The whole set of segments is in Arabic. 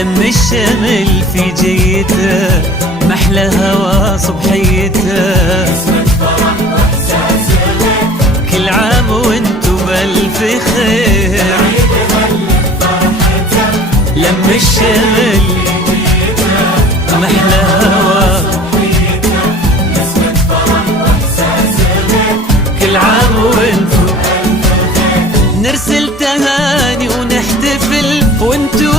لم الشمل في جيته، محلى هوا صبحيته. كل عام وانتو بألف خير، لم الشمل محلى هوا، كل عام وانتو نرسل تهاني ونحتفل، وانتو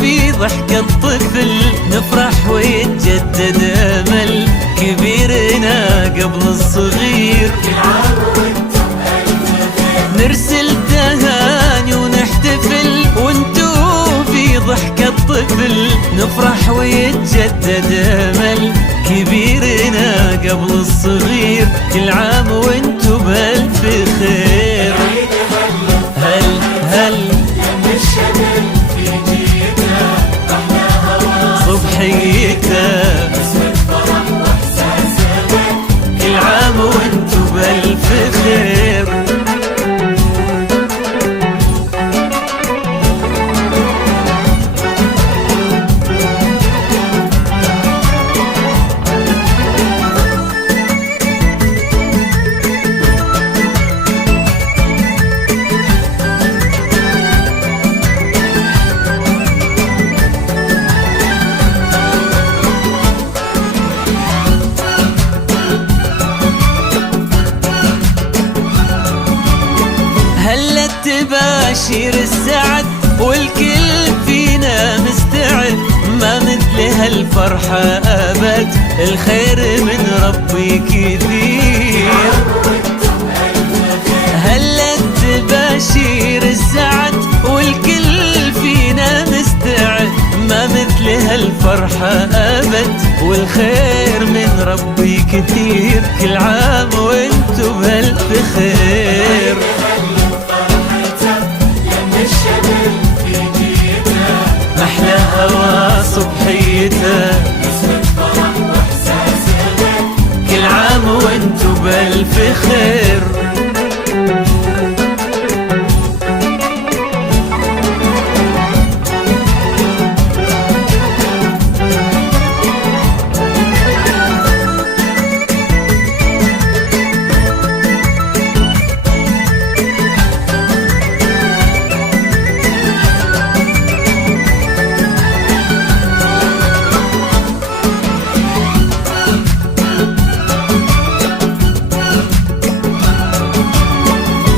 في ضحكة طفل نفرح ويتجدد امل كبيرنا قبل الصغير. نرسل تهاني ونحتفل، وانتو في ضحكة طفل نفرح ويتجدد امل كبيرنا قبل الصغير. كل عام وانتو بألف خير. هل هل لم الشمل في جيته، أحلى هوا صبحيته، نسمة فرح وإحساس أمان. كل عام وانتو بألف خير. هلت تباشير السعد والكل فينا مستعد، ما مثل هالفرحة أبد، الخير من ربي كثير. هلت تباشير السعد والكل فينا مستعد، ما مثل هالفرحة أبد، والخير من ربي كثير. كل عام وانتو بألف خير. محلى هوا صبحيته، كل عام وانتو بألف خير.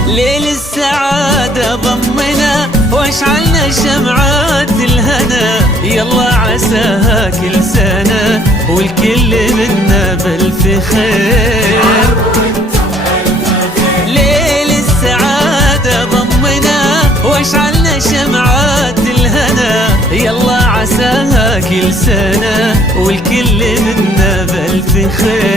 ليل السعادة ضمنا واشعلنا شمعات الهنا، يلا عساها كل سنة والكل منا بألف خير. ليل السعادة ضمنا واشعلنا شمعات الهنا، يلا عساها كل سنة والكل منا بألف خير.